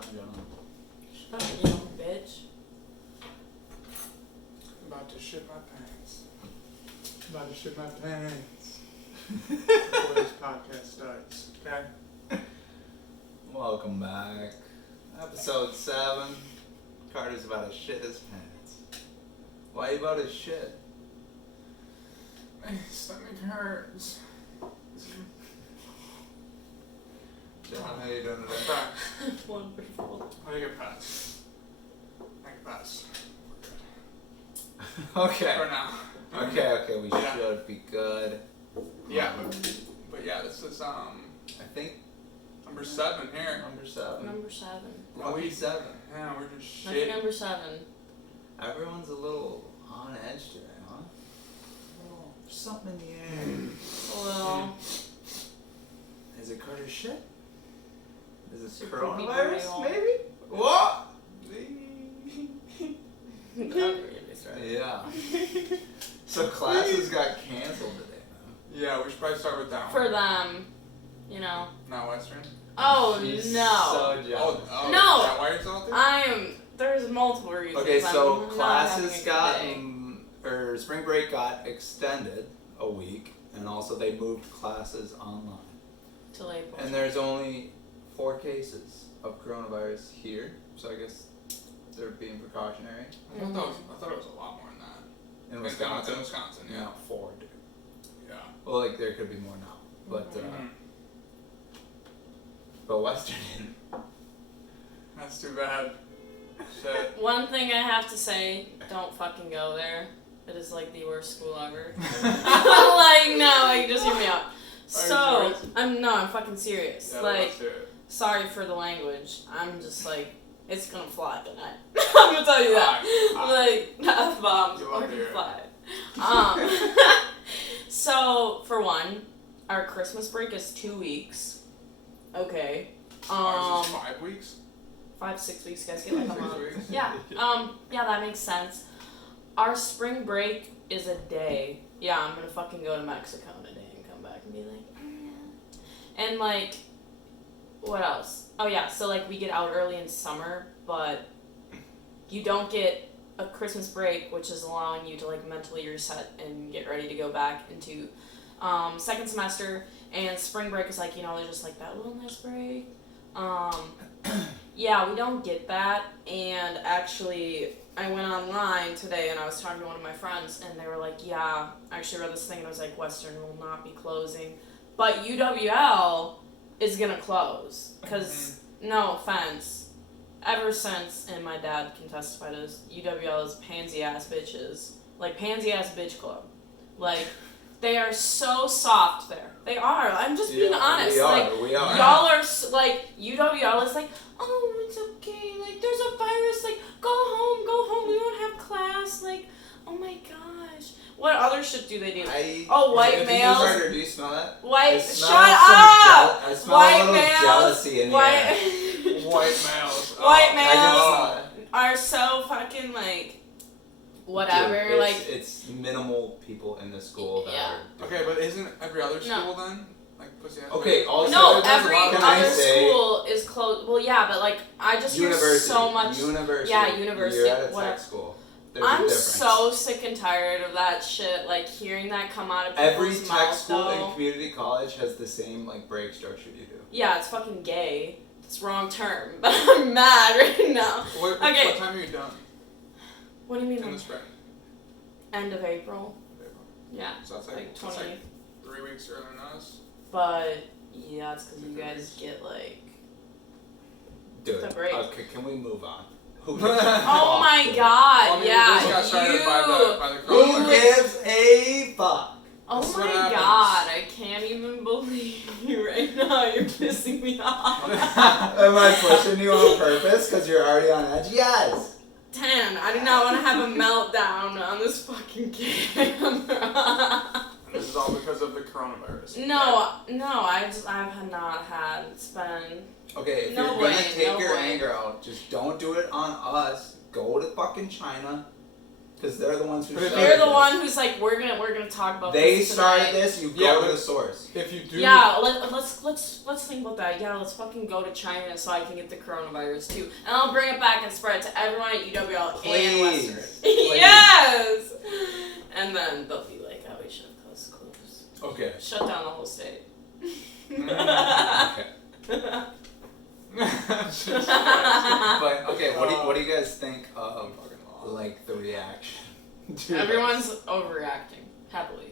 on, Jenna. Shut up, you young bitch. I'm about to shit my pants. Before this podcast starts, okay? Welcome back. Episode 7. Carter's about to shit his pants. Why are you about to shit? My stomach hurts. Jenna, how you doing today? Back. Wonderful. I think it passed. Okay. For now. Okay, we Yeah. should be good. Yeah, but yeah, this is I think number 7 here. number 7. Number 7. Lucky 7. Yeah, we're just Lucky shit. number 7. Everyone's a little on edge today, huh? There's something in the air. Well, Is it Carter's shit? Is it Super coronavirus? people. Maybe? What? Yeah. So classes got canceled today, man. Yeah, we should probably start with that for one. them, you know. Not Western. Oh, She's no. So jealous. Oh, No. Is that why you're salty? There's multiple reasons. Okay, so I'm not classes having a got, good day. or spring break got extended a week, and also they moved classes online. Till April. And there's only 4 cases of coronavirus here, so I guess they're being precautionary. I thought it was a lot more than that. In Wisconsin? In Wisconsin, yeah. No, 4, dude. Yeah. Well, like, there could be more now, but, but Western didn't. That's too bad. Shit. One thing I have to say, don't fucking go there. It is like the worst school ever. Like, no, like, just hear me out. So, I'm fucking serious. Yeah, like, let's do it. sorry for the language. I'm just like, it's gonna fly tonight. I'm gonna tell you that. Like, F-bombs You love fucking to hear it. fly. So, for one, our Christmas break is 2 weeks. Okay. Ours is 5 weeks. 5-6 weeks, guys. Get like a 6 month. weeks. Yeah. Yeah, that makes sense. Our spring break is a day. Yeah, I'm gonna fucking go to Mexico today and come back and be like, and like, what else? Oh yeah, so like we get out early in summer, but you don't get a Christmas break, which is allowing you to like mentally reset and get ready to go back into second semester. And spring break is like, you know, there's just like that little nice break. Yeah, we don't get that. And actually, I went online today and I was talking to one of my friends and they were like, yeah, I actually read this thing and I was like, Western will not be closing. But UWL is going to close. Because, no offense, ever since, and my dad can testify to this, UWL is pansy-ass bitches. Like, pansy-ass bitch club. Like, they are so soft there. They are. I'm just being honest. We are. Like, y'all are, like, UWL is like, oh, it's okay. Like, there's a virus. Like, go home. We won't have class. Like, oh my gosh. What other shit do they do? White males. Do you smell that? White. Shut up. I smell White a little males. jealousy in the air. White males. White I males are so fucking like. Whatever, dude, like it's minimal people in the school that Yeah. are. Okay, but isn't every other school then like pussy ass? Okay, also no, there's every a lot of other say, school is closed. Well, yeah, but like I just hear so much. University. Yeah, university. You're at a whatever. tech school. There's a I'm difference. so sick and tired of that shit. Like hearing that come out of Every people's tech mouth, school though. and community college has the same like break structure you do. Yeah, it's fucking gay. It's wrong term, but I'm mad right now. What Okay. time are you done? What do you mean? In the spring. End of April. April. Yeah. So that's Like 20. that's like 3 weeks earlier than us. But yeah, it's because you guys get like. Do The it. break. Okay, can we move on? Who gives Oh a my fuck, god! Well, I mean, Yeah, we just got started by the dude? Who coronavirus. gives a fuck? Oh That's my what happens. god, I can't even believe you right now. You're pissing me off. Am I pushing you on purpose because you're already on edge? Yes. 10. I do not want to have a meltdown on this fucking camera. And this is all because of the coronavirus. No, I've not had. It's been. Okay, if No you're way, gonna take no your way. anger out, just don't do it on us. Go to fucking China. Because they're the ones who But if started They're the this. one who's like, we're gonna talk about They this started tonight. this, you Yeah, go to but- the source. If you do. Yeah, let's think about that. Yeah, let's fucking go to China so I can get the coronavirus too, and I'll bring it back and spread it to everyone at UWL and Please. Western. Please. Yes. And then they'll be like, oh, we should have closed schools. Okay. Shut down the whole state. Okay. But okay, what do you guys think of like the reaction? to Everyone's overreacting happily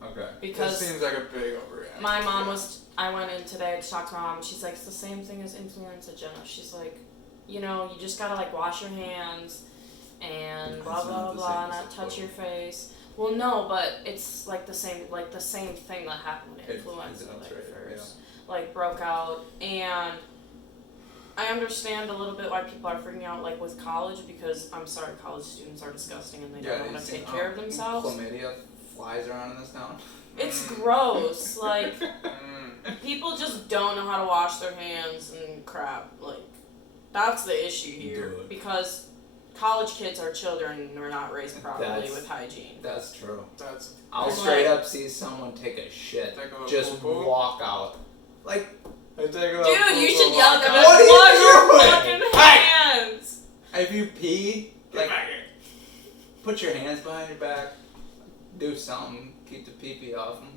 this? Okay. It because seems like a big overreaction. my mom was. I went in today to talk to my mom. And she's like, it's the same thing as influenza, Jenna. She's like, you know, you just gotta like wash your hands and blah It's blah not blah the blah, same as not the touch flu. your face. Well, no, but it's like the same thing that happened with It- influenza that's like right, first, like broke out, and I understand a little bit why people are freaking out like with college because I'm sorry, college students are disgusting and they don't know how to take care of themselves. Chlamydia flies around in this town. It's gross, like. Mm. People just don't know how to wash their hands and crap. Like, that's the issue here. Dude. Because college kids are children and are not raised properly That's- with hygiene. That's true. That's. I'll Like- straight up see someone take a shit, Take a just poo-poo. walk out. Like, Dude, you should yell at them. What are you Wash your doing? fucking hands! if you pee, Like, like, put your hands behind your back, do something, keep the pee-pee off them.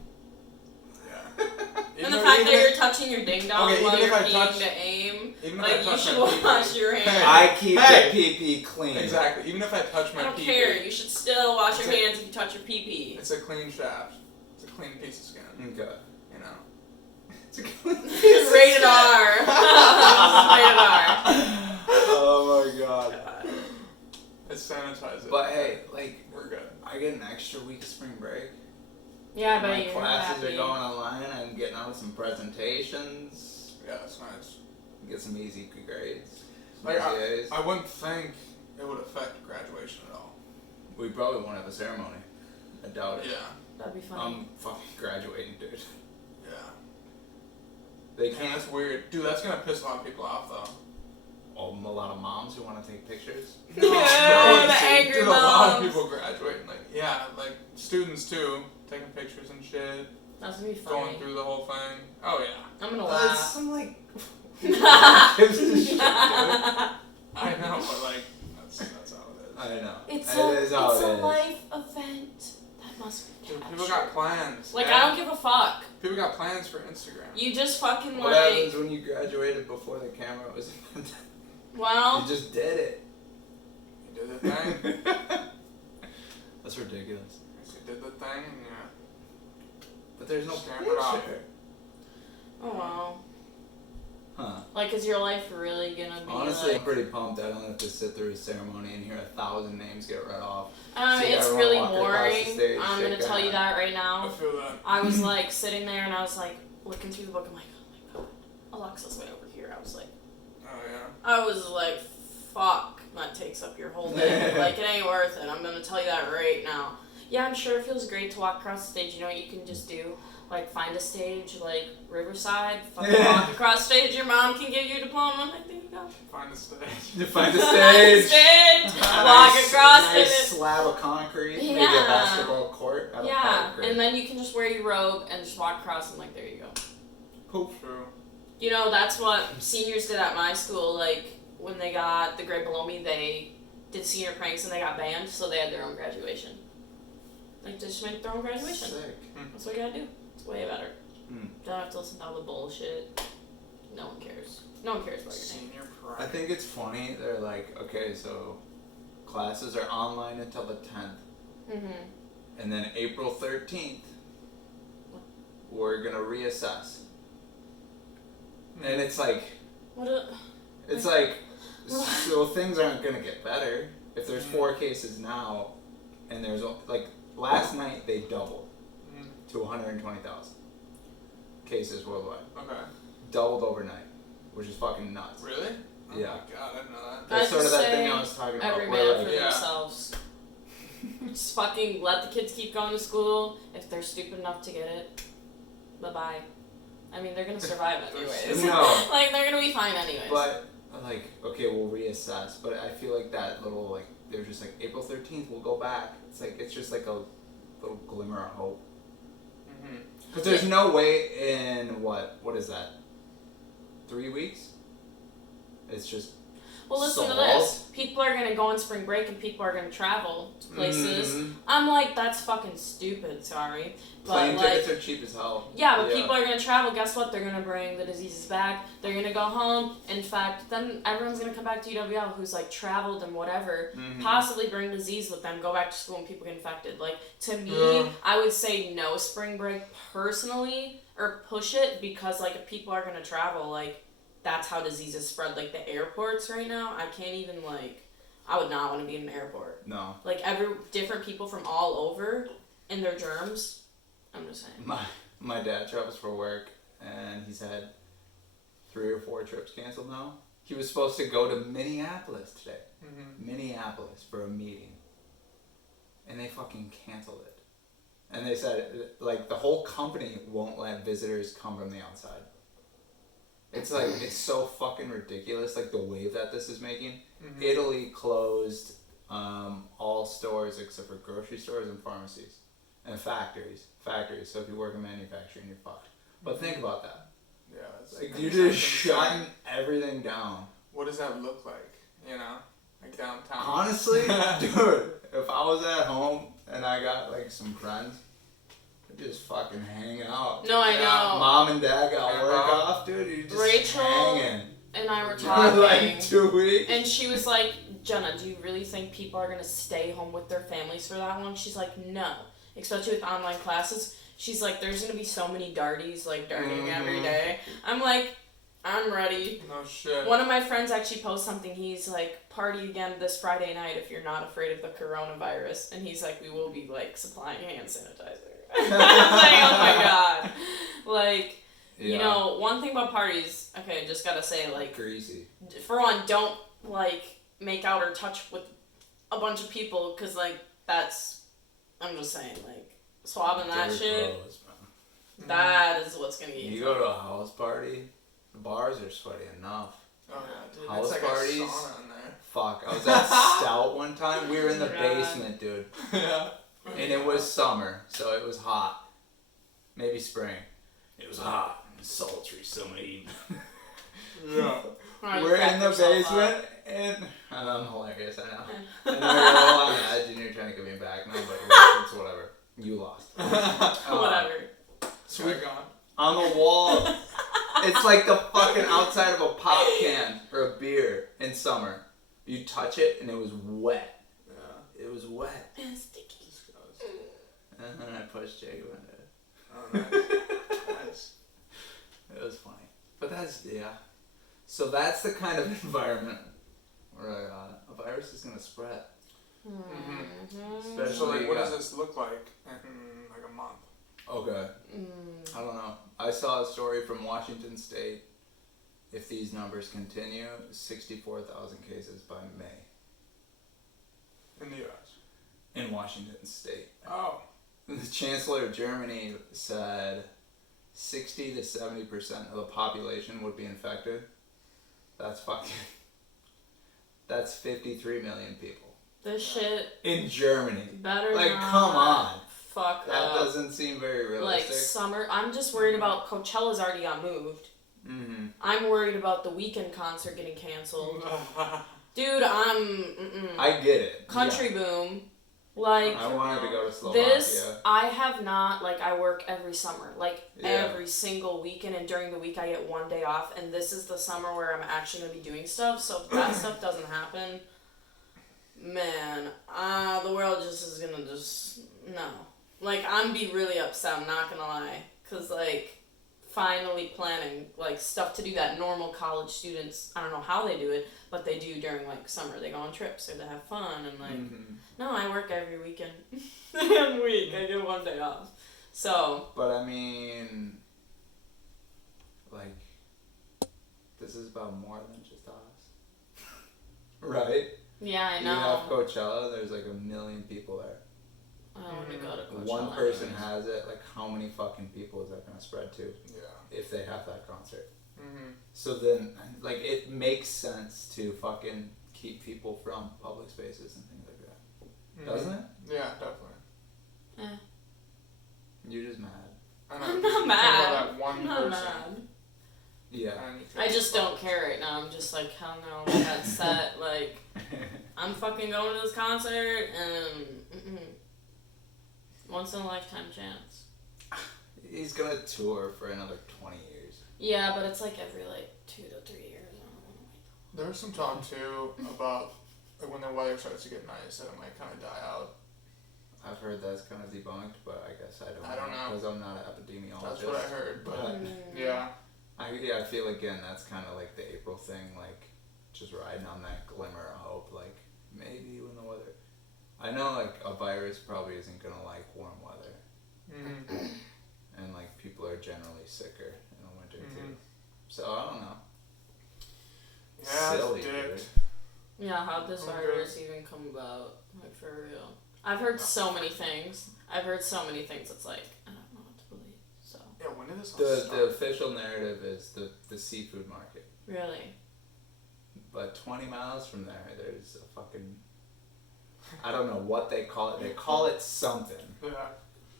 And the fact that you're touching your ding dong Okay, while even you're if I peeing touch- to aim, even if like, I you touch should my pee-pee- wash your hands. I keep Hey. the pee-pee clean. Exactly. Even if I touch my I don't pee-pee, care. You should still wash your It's a- hands if you touch your pee-pee. it's a clean shaft. It's a clean piece of skin. Okay. You know. It's a clean Rated R. Rated R. Oh my god. It's sanitize it. But hey, like, We're good. I get an extra week of spring break. Yeah, but My you're classes happy. are going online. I'm getting out some presentations. Yeah, it's nice. Get some easy grades. Some Like, easy A's. I wouldn't think it would affect graduation at all. We probably won't have a ceremony. I doubt it. Yeah. That'd be funny. I'm fucking graduating, dude. Yeah. They Man, can't. that's weird. Dude, that's gonna piss a lot of people off though. Oh, a lot of moms who want to take pictures. No, the Dude, angry dude, a lot of moms. people graduating. Like, yeah, like students too, taking pictures and shit, That's gonna be funny. going through the whole thing. Oh yeah. I'm gonna But it's laugh. some like. it's gives a shit, dude. I know, but like, that's how it is. I know. a It is how it is. life event that must be Dude, captured. people got plans. Like, man. I don't give a fuck. People got plans for Instagram. You just fucking What like. happens when you graduated before the camera was invented? Well, You just did it. You did the thing. That's ridiculous. You did the thing, and yeah. But there's no Stamp it off. picture. oh well. Huh. Like, is your life really gonna be Honestly, like? I'm pretty pumped. I don't have to sit through a ceremony and hear 1,000 names get read off. See It's everyone really walk across the boring. stage, I'm shake gonna their tell you hand. that right I now. feel that. I was like sitting there and I was like looking through the book. I'm like, oh my god, Alexa's way over here. I was like, Oh yeah. I was like, fuck, that takes up your whole day. Like, it ain't worth it. I'm gonna tell you that right now. Yeah, I'm sure it feels great to walk across the stage. You know what you can just do? Like, find a stage, like Riverside, fucking walk across stage. Your mom can give you a diploma. Like, there you go. Find a stage. You find the stage. Walk across nice it. slab of concrete. Maybe a Yeah. basketball court. Out of Yeah, concrete. and then you can just wear your robe and just walk across and like, there you go. Poof. True. You know, that's what seniors did at my school. Like, when they got the grade below me, they did senior pranks and they got banned, so they had their own graduation. Like, just make their own graduation. Sick. That's what you gotta do. It's way better. Hmm. Don't have to listen to all the bullshit. No one cares. No one cares about your name. Senior I pride. think it's funny. They're like, okay, so classes are online until the 10th, Mm-hmm. and then April 13th, we're gonna reassess. And it's like, What a... it's like, so things aren't gonna get better. If there's 4 cases now, and there's like last night they doubled Mm. to 120,000 cases worldwide. Okay. Doubled overnight, which is fucking nuts. Really? Oh Yeah. my god, I didn't know that. That's Guys sort of just that thing say I was talking about. Every where man for like, Yeah. themselves. Just fucking let the kids keep going to school. If they're stupid enough to get it, bye-bye. I mean, they're gonna survive anyways. No. Like, they're gonna be fine anyways. but like, okay, we'll reassess. But I feel like that little like they're just like, April 13th, we'll go back. It's just like a little glimmer of hope. Because there's no way in, what is that? 3 weeks? It's just Well, listen to solved. this. People are going to go on spring break and people are going to travel to places. Mm-hmm. I'm like, that's fucking stupid, sorry. Plane But tickets are cheap as hell. Yeah, but people are going to travel. Guess what? They're going to bring the diseases back. They're going to go home. In fact, then everyone's going to come back to UWL who's like traveled and whatever, possibly bring disease with them, go back to school and people get infected. Like, to me, I would say no spring break personally, or push it, because like if people are going to travel, like, that's how diseases spread. Like the airports right now, I can't even I would not want to be in an airport. No. Like different people from all over and their germs. I'm just saying. My dad travels for work and he's had 3 or 4 trips canceled now. He was supposed to go to Minneapolis today. Minneapolis for a meeting. And they fucking canceled it. And they said like the whole company won't let visitors come from the outside. It's like, it's so fucking ridiculous, like the wave that this is making. Italy closed all stores except for grocery stores and pharmacies. And factories. So if you work in manufacturing, you're fucked. But think about that. Yeah, it's Like, you're just shutting everything down. What does that look like, you know? Like downtown? Honestly, dude, if I was at home and I got like some friends, just fucking hang out. No, I know. Mom and dad got work off, dude. You just Rachel hanging. and I were For talking. like 2 weeks. And she was like, Jenna, do you really think people are going to stay home with their families for that long? She's like, no. Especially with online classes. She's like, there's going to be so many darties, like, darting every day. I'm like, I'm ready. No shit. One of my friends actually posted something. He's like, party again this Friday night if you're not afraid of the coronavirus. And he's like, we will be, like, supplying hand sanitizer. I was like, oh my god. Like, you know, one thing about parties, okay, just gotta say, like, greasy. For one, don't, like, make out or touch with a bunch of people, because, like, that's, I'm just saying, like, swabbing that shit, clothes, that is what's gonna get you go to a house party, the bars are sweaty enough. Oh yeah, dude. House it's like parties? a sauna in there. Fuck, I was at Stout one time. We were in the basement, dude. Yeah. And it was summer, so it was hot. Maybe spring. It was hot and sultry, somebody. Yeah. We're in the basement, and I'm hilarious, I know. And we're all on edge, and you're trying to get me back now, but it's whatever. You lost. Whatever. So we're gone. On the wall, it's like the fucking outside of a pop can or a beer in summer. You touch it, and it was wet. Yeah. It was wet. And sticky. And then I pushed Jacob into it. Oh, nice. It was funny. But that's, So that's the kind of environment where a virus is going to spread. Especially, So like, what does this look like in like a month? Okay. I don't know. I saw a story from Washington State. If these numbers continue, 64,000 cases by May. In the U.S.? In Washington State. Oh. The Chancellor of Germany said 60 to 70% of the population would be infected. That's fucking... That's 53 million people. This shit... In Germany. Better like, not. come on. Fuck that doesn't seem very realistic. Like, summer... I'm just worried about... Coachella's already got moved. Mm-hmm. I'm worried about the weekend concert getting canceled. Dude, I get it. Country boom. Like, I wanted to go to Slovakia. I have not, like, I work every summer, like, every single weekend, and during the week I get one day off, and this is the summer where I'm actually going to be doing stuff, so if that stuff doesn't happen, man, the world just is going to just, no. Like, I'm be really upset, I'm not going to lie, because, like, finally planning, like, stuff to do that normal college students, I don't know how they do it, but they do during, like, summer. They go on trips or they have fun, and, like, no, I work every weekend. Every week, I get one day off. So. But, I mean, like, this is about more than just us. Right? Yeah, I know. You have Coachella, there's, like, 1 million people there. I want to go to Coachella. One person has it, like, how many fucking people is that going to spread to? Yeah. If they have that concert. Mm-hmm. So then, like, it makes sense to fucking keep people from public spaces and things like I'm not mad. Yeah. I just don't care right now. I'm just like, hell no, my head's set. Like, I'm fucking going to this concert and once in a lifetime chance. He's gonna tour for another 20 years. Yeah, but it's like every 2 to 3 years. There's some talk too about when the weather starts to get nice that it might kind of die out. I've heard that's kind of debunked, but I guess I don't know. Because I'm not an epidemiologist. That's what I heard, but yeah. I feel again that's kind of like the April thing, like just riding on that glimmer of hope, like maybe when the weather. I know like a virus probably isn't gonna like warm weather, and like people are generally sicker in the winter too. So I don't know. Yeah, silly, dude. Yeah, how'd this virus even come about? Like for real. I've heard so many things. It's like I don't know what to believe. So. Yeah, when did this all start? The official narrative is the seafood market. Really? But 20 miles from there, there's a fucking... I don't know what they call it. They call it something. Yeah.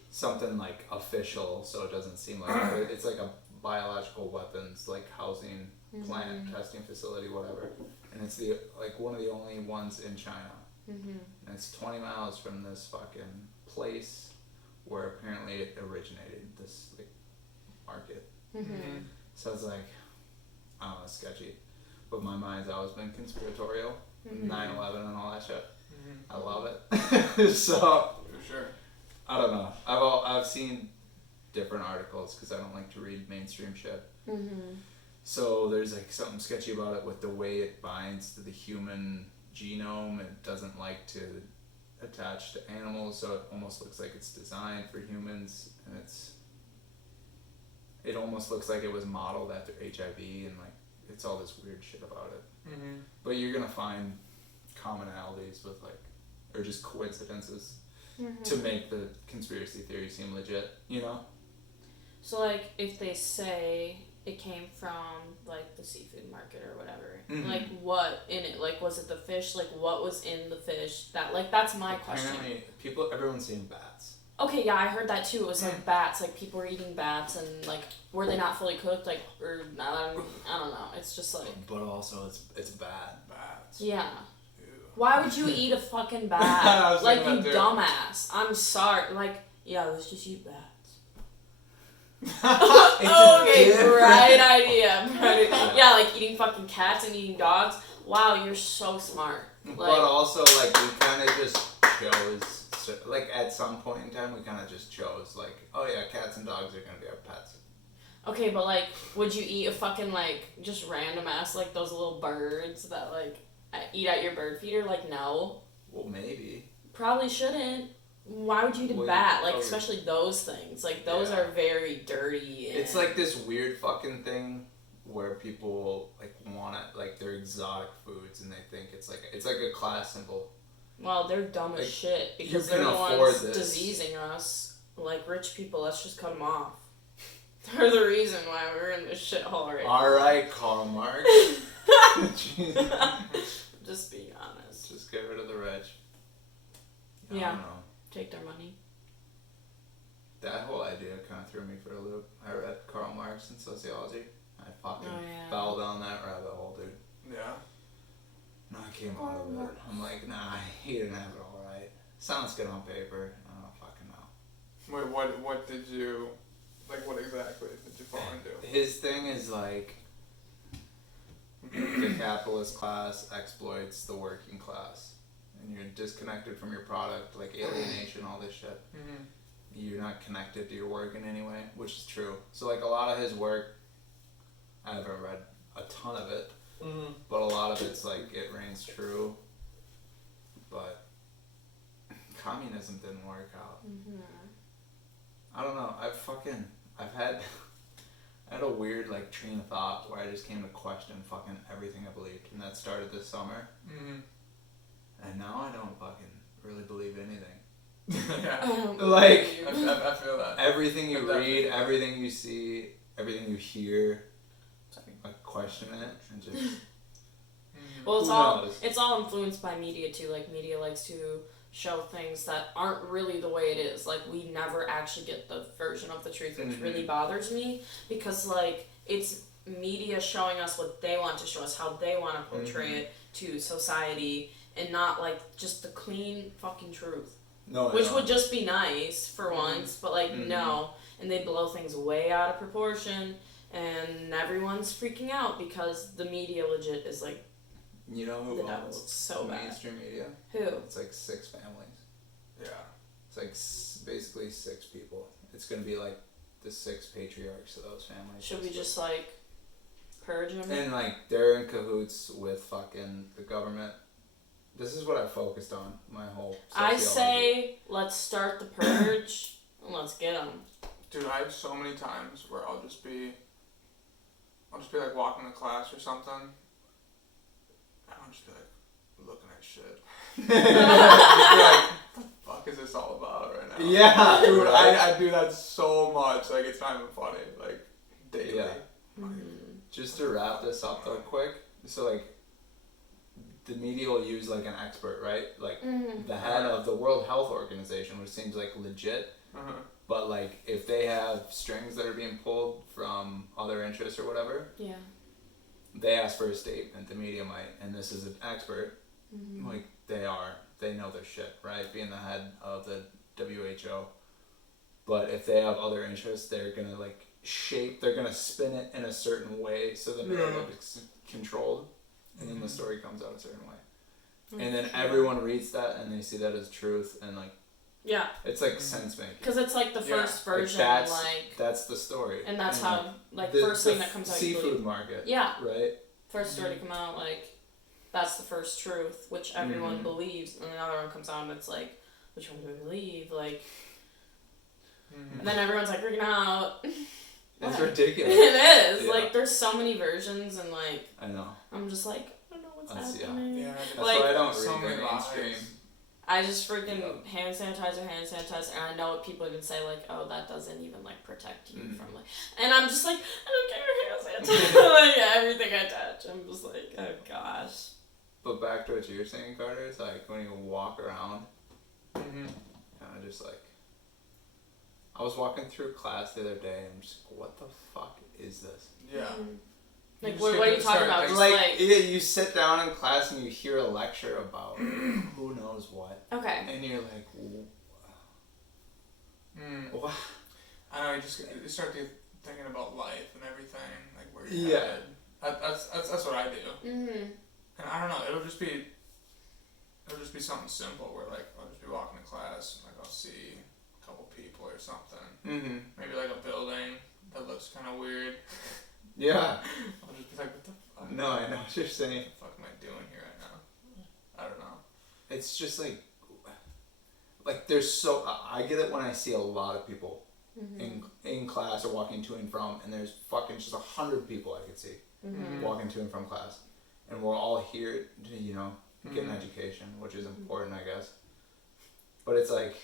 Something like official, so it doesn't seem like... It's like a biological weapons, like housing plant, testing facility, whatever. And it's one of the only ones in China. And it's 20 miles from this fucking place where apparently it originated, this like market. So it's like, I don't know, sketchy. But my mind's always been conspiratorial. 9/11 and all that shit. I love it. So, for sure. I don't know. I've seen different articles because I don't like to read mainstream shit. So there's like something sketchy about it with the way it binds to the human genome. It doesn't like to attach to animals, so it almost looks like it's designed for humans, and it almost looks like it was modeled after HIV, and like it's all this weird shit about it. But you're gonna find commonalities with or just coincidences to make the conspiracy theory seem legit, you know? So like if they say it came from like the seafood market or whatever, like what in it? Like was it the fish? Like what was in the fish? That's my question. Apparently, everyone's saying bats. Okay, yeah, I heard that too. It was like bats, like people were eating bats, and like were they not fully cooked? Like or I don't know. It's just like. But also, it's bad. Bats. Yeah. Ew. Why would you eat a fucking bat? Like you dumbass. I'm sorry. Like yeah, let's just eat bats. Okay, right idea. Yeah, like eating fucking cats and eating dogs. Wow, you're so smart. Like, but also, like we kind of just chose. Like at some point in time, we kind of just chose like, oh yeah, cats and dogs are gonna be our pets. Okay, but like, would you eat a fucking like just random ass like those little birds that like eat at your bird feeder? Like no. Well, maybe. Probably shouldn't. Why would you eat a bat? Like especially those things. Like those are very dirty. And... It's like this weird fucking thing where people like want it, like they're exotic foods, and they think it's like a class symbol. Well, they're dumb as shit because they're the ones diseasing us. Like, rich people, let's just cut them off. They're the reason why we're in this shithole right now. Alright, Karl Marx. Just being honest. Just get rid of the rich. I don't know. Take their money. That whole idea kind of threw me for a loop. I read Karl Marx in sociology. I fucking fell down that rabbit hole, dude. Yeah. No, I came out of it. I'm like, nah, he didn't have it all right. Sounds good on paper. I don't fucking know. Wait, what did you, like, what exactly did you fall into? His thing is like, the capitalist class exploits the working class. And you're disconnected from your product, like alienation, all this shit. You're not connected to your work in any way, which is true. So like a lot of his work, I haven't read a ton of it. But a lot of it's like it rings true, but communism didn't work out. I don't know. I've had a weird like train of thought where I just came to question fucking everything I believed, and that started this summer. And now I don't fucking really believe anything. Like I feel that. Everything you read, everything you see, everything you hear. Like question it and just well it's all influenced by media too. Like media likes to show things that aren't really the way it is. Like, we never actually get the version of the truth, which really bothers me, because, like, it's media showing us what they want to show us, how they want to portray it to society, and not, like, just the clean fucking truth. No, which would just be nice for once, but, like, no. And they blow things way out of proportion, and everyone's freaking out because the media legit is, like, you know who the devil's. It's so bad. Mainstream media? Who? It's like 6 families. Yeah. It's like basically 6 people. It's gonna be like the 6 patriarchs of those families. Should we just, like, purge them? And, like, they're in cahoots with fucking the government. This is what I focused on my whole sociology. I say, let's start the purge, and let's get them. Dude, I have so many times where I'll just be like walking to class or something, and I'll just be like looking at shit. Just be like, what the fuck is this all about right now? Yeah, dude, right? I do that so much. Like, it's not even funny. Like, daily. Yeah. Just to wrap this up though quick, so like the media will use like an expert, right? Like the head of the World Health Organization, which seems like legit. But like if they have strings that are being pulled from other interests or whatever, they ask for a statement, the media might, and this is an expert, like they know their shit, right? Being the head of the WHO. But if they have other interests, they're gonna like they're gonna spin it in a certain way so the narrative is controlled, and then the story comes out a certain way. And then everyone reads that and they see that as truth, and like it's like sense making. Because it's like the first version, like that's the story. And that's how like first thing that comes out. Seafood market. Yeah. Right. First story to come out, like that's the first truth, which everyone believes, and another one comes out and it's like, which one do we believe? Like, and then everyone's like freaking out. It's ridiculous. It is. Like, there's so many versions, and like I know. I'm just like, I don't know what's happening. Yeah. That's like, why I don't so read the many mainstream. lies. I just freaking hand sanitizer, and I know what people even say, like, oh, that doesn't even, like, protect you from, like, and I'm just like, I don't care, hand sanitizer, like, everything I touch, I'm just like, oh, gosh. But back to what you were saying, Carter, it's like, when you walk around, kind of just, like, I was walking through class the other day, and I'm just like, what the fuck is this? Yeah. Like, what are you talking about? Just like, you sit down in class and you hear a lecture about who knows what. Okay. And you're like, what? I know, you start thinking about life and everything, like where you're headed. That's what I do. And I don't know, it'll just be something simple where like I'll just be walking to class and like I'll see a couple people or something. Maybe like a building that looks kind of weird. Yeah. I'll just be like, what the fuck? No, I know what you're saying. What the fuck am I doing here right now? I don't know. It's just like there's I get it when I see a lot of people in class or walking to and from, and there's fucking just 100 people I could see walking to and from class, and we're all here to, you know, get an education, which is important, I guess. But it's like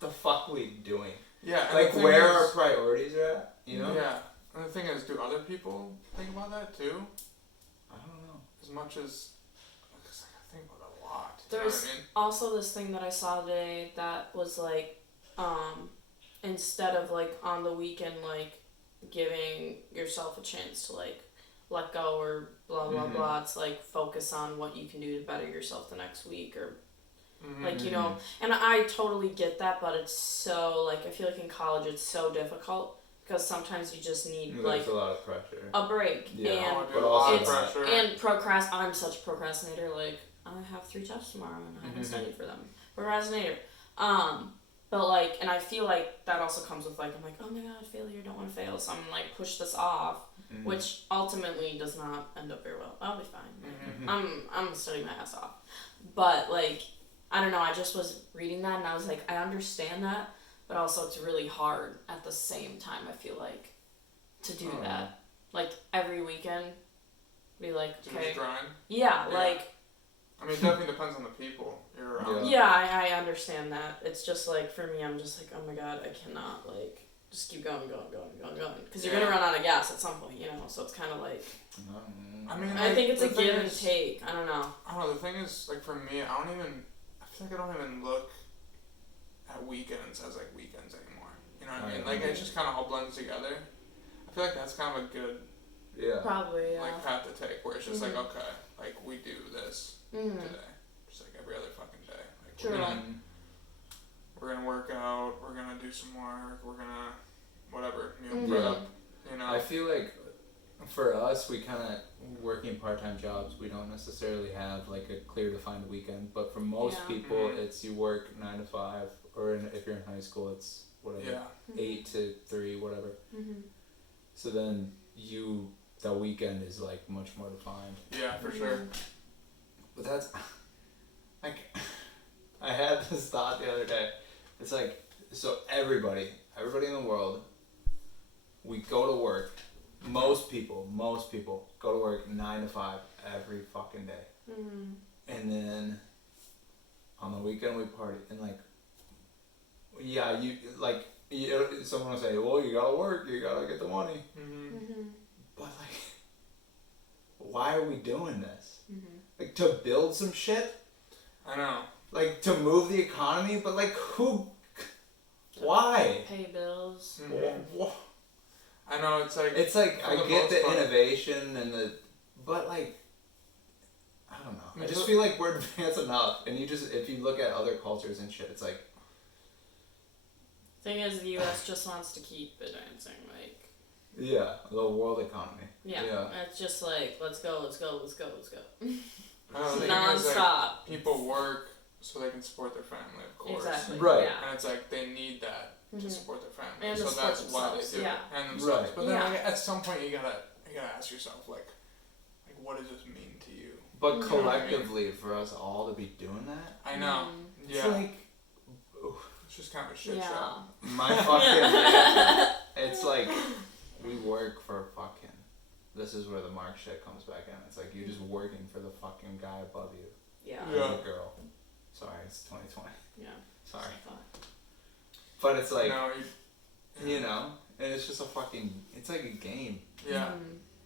the fuck we doing? Yeah. Like where our priorities are at, you know? Yeah. And the thing is, do other people think about that too? I don't know. As much as, because I think about it a lot. There's also this thing that I saw today that was like, instead of like on the weekend, like giving yourself a chance to like let go or blah blah blah, it's like focus on what you can do to better yourself the next week, or like, you know, and I totally get that, but it's so like, I feel like in college it's so difficult because sometimes you just need like a lot of pressure, a break, yeah, and but also pressure. And I'm such a procrastinator. Like, I have 3 tests tomorrow and I haven't studied for them. Procrastinator. But like, and I feel like that also comes with like, I'm like, oh my god, failure, don't want to fail, so I'm like, push this off, which ultimately does not end up very well. I'll be fine. I'm studying my ass off, but like, I don't know, I just was reading that and I was like, I understand that, but also it's really hard at the same time, I feel like, to do that. Like, every weekend, be like, okay. Yeah, like... I mean, it definitely depends on the people you're around. Yeah, I understand that. It's just like, for me, I'm just like, oh my god, I cannot, like, just keep going. Because you're gonna run out of gas at some point, so it's kind of like. I mean, I think it's a give and take. I don't know. The thing is, like, for me, I feel like I don't even look at weekends as, like, weekends anymore. You know what I mean? Like, it just kind of all blends together. I feel like that's kind of a good, probably, like, path to take, where it's just like, okay, like, we do this today. Just, like, every other fucking day. Like, True. We're gonna work out, we're gonna do some work, we're gonna, whatever, meal prep, I feel like, for us, we kind of, working part-time jobs, we don't necessarily have, like, a clear defined weekend, but for most people, it's you work 9 to 5, or if you're in high school, it's whatever, 8 to 3, whatever. So then the weekend is, like, much more defined. Yeah, for sure. But that's, like, I had this thought the other day. It's like, so everybody in the world, we go to work. Most people go to work 9 to 5 every fucking day. And then on the weekend we party. And, like, someone will say, well, you gotta work, you gotta get the money. But, like, why are we doing this? Like, to build some shit? I know. Like, to move the economy? But, like, why? Pay bills. I know, it's like I get the innovation but, like, I don't know. I just feel like we're advanced enough, and if you look at other cultures and shit, it's like. Thing is, the U.S. just wants to keep advancing, like. Yeah, the world economy. Yeah. It's just like, let's go. Non-stop. People work so they can support their family, of course. Exactly. Right. Yeah. And it's like, they need that to support their family. And so that's why they do it. And themselves. Right. But then at some point you gotta ask yourself, like what does this mean to you? But collectively, for us all to be doing that, I know. Yeah. It's like, it's just kind of a shit show. My fucking it's like, we work for fucking. This is where the Mark shit comes back in. It's like, you're just working for the fucking guy above you. Yeah. The girl. Sorry, it's 2020. Yeah. Sorry. But it's like, and it's just it's like a game. Yeah.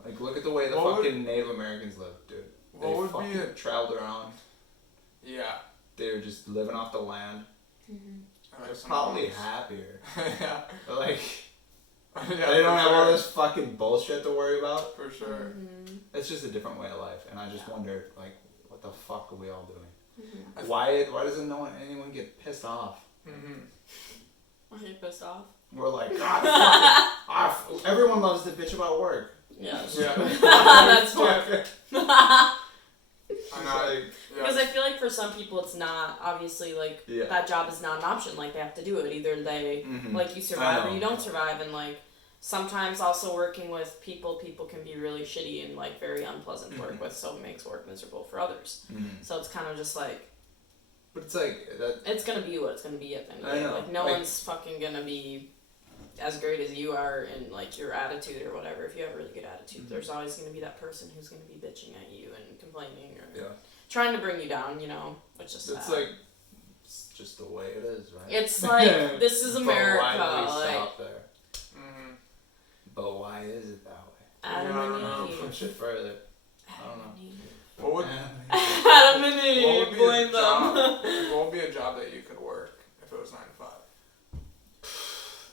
Like, look at the way the fucking Native Americans live, dude. They fucking traveled around. Yeah. They're just living off the land. They're probably happier. Yeah. But, like, they don't have all this fucking bullshit to worry about. For sure. It's just a different way of life, and I just wonder, like, what the fuck are we all doing? Why doesn't anyone get pissed off? Why get pissed off? We're like, everyone loves to bitch about work. Yeah. That's fair. I know. Because I feel like for some people it's not, obviously, like, that job is not an option. Like, they have to do it. Either they, like, you survive or you don't survive. And, like, sometimes also working with people can be really shitty and, like, very unpleasant to work with, so it makes work miserable for others. So it's kind of just like. But it's like. It's gonna be what it's gonna be at the end of the day. Like, no one's fucking gonna be as great as you are in, like, your attitude or whatever. If you have a really good attitude, there's always gonna be that person who's gonna be bitching at you and complaining or trying to bring you down, which is sad. It's like, it's just the way it is, right? It's like, this is America. But why do we stop there? But why is it that way? Adam and Eve. Push it further. I don't know. What would Adam and Eve, blame them. What would be a job that you could work if it was 9 to 5?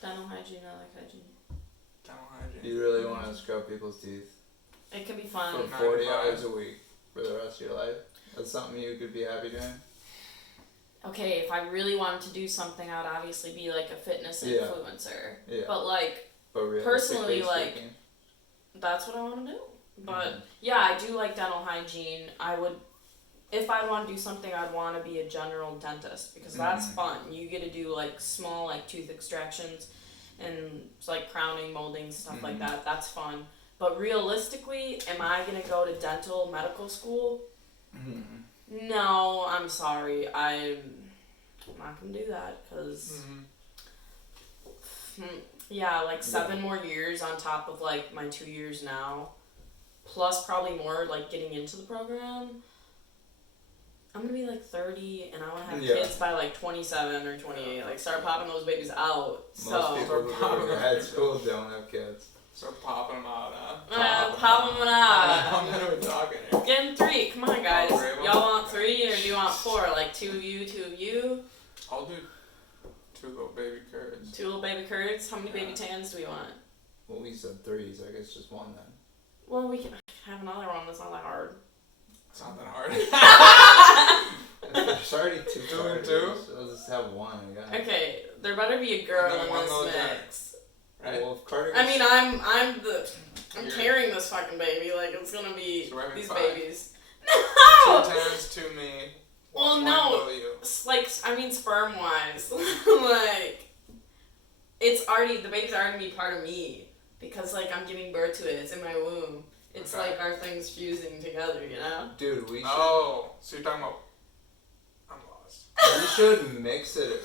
Dental hygiene, I like hygiene. Dental hygiene. You really want to scrub people's teeth? It could be fun. For 40 hours a week for the rest of your life? That's something you could be happy doing? Okay, if I really wanted to do something, I would obviously be, like, a fitness influencer. Yeah. But, like, personally, like, that's what I want to do. But, I do like dental hygiene. If I want to do something, I'd want to be a general dentist, because that's fun. You get to do, like, small, like, tooth extractions and, like, crowning, molding, stuff like that. That's fun. But realistically, am I going to go to dental medical school? No, I'm sorry. I'm not going to do that, because... like 7 more years on top of, like, my 2 years now, plus probably more, like, getting into the program. I'm gonna be like 30 and I wanna have kids by like 27 or 28. Like start popping those babies out. Most people who are grad school don't have kids. Start popping them out, Pop them out. How many are we talking here? Getting 3. Come on, guys. Y'all want 3 or do you want 4? Like 2 of you, 2 of you? I'll do 2 little baby curds. 2 little baby curds? How many baby tans do we want? Well, we said 3, so I guess just 1 then. Well, we can have another one. That's not that hard. It's not that hard. There's already 2 and 2? So I'll just have 1, I guess. Okay, there better be a girl in this mix. Right? Well, if Carter I mean, I'm carrying this fucking baby. Like it's gonna be so these 5. babies. 2 No. tans, 2 me. Well, 1 no. you. Like I mean, sperm wise, like it's already the baby's already be part of me because like I'm giving birth to it. It's in my womb. It's like our things fusing together, you know. Dude, we should. Oh, so you're talking about? I'm lost. We should mix it.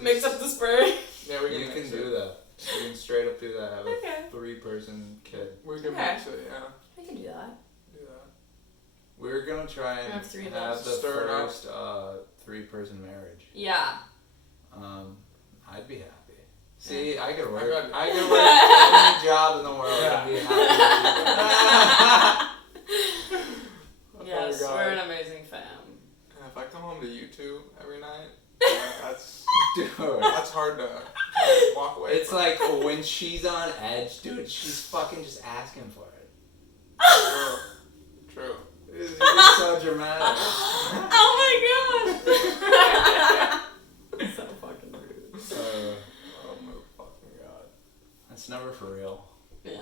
Mix up the sperm. Yeah, we You can can mix do it. that. You can straight up do that. Have Okay. a 3-person kid. We can Okay. mix it, yeah. I can do that. Do that. We're gonna try and Have 3 of have those. the Stir it up. first 3-person marriage. Yeah. I'd be happy. See, I could work. I got it. I could work any job in the world and be happy to do that. Yes, God. we're an amazing fam. And if I come home to you 2 every night, that's Dude. that's hard to walk away It's from. like when she's on edge, dude, she's fucking just asking for it. True. It's so dramatic. Oh my god! So fucking rude. Oh my fucking god. It's never for real. Yeah,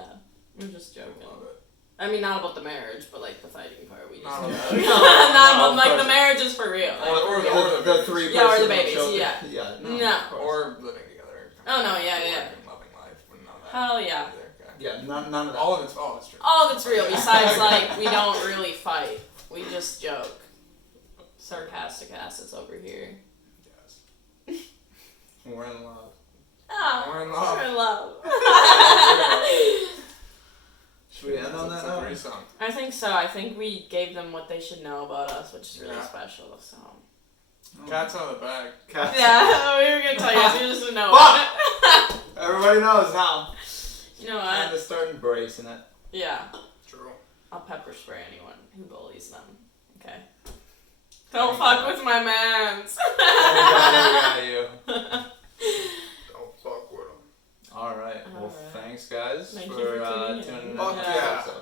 I'm just joking. Love it. I mean, not about the marriage, but like the fighting part. We just Not joke. about Not no, about like of the course. marriage is for real. Or the the 3-person Yeah, or the babies, children. yeah. Yeah, no. No. Of course. Or living together. Oh, no, yeah, yeah. Working, loving life. None of that. Hell yeah. Either, okay. Yeah, none of that. All of it's true. All that's real. Besides, like we don't really fight. We just joke. Sarcastic asses over here. Yes. We're in love. Oh, We're in love. We're in love. Should we end on that It's a note? threesome. I think so. I think we gave them what they should know about us, which is really Yeah. special. So. Cat's out of the bag. Cats. Yeah, we were gonna tell you. So you just know. Fuck! Everybody knows now. You know Time what? to start embracing it. Yeah. True. I'll pepper spray anyone who bullies them. Okay. Don't fuck with my mans. I got you. Don't fuck with them. Alright. Well, Alright. thanks, guys, Thank you for for tuning in. tuning in. Fuck to this yeah. episode.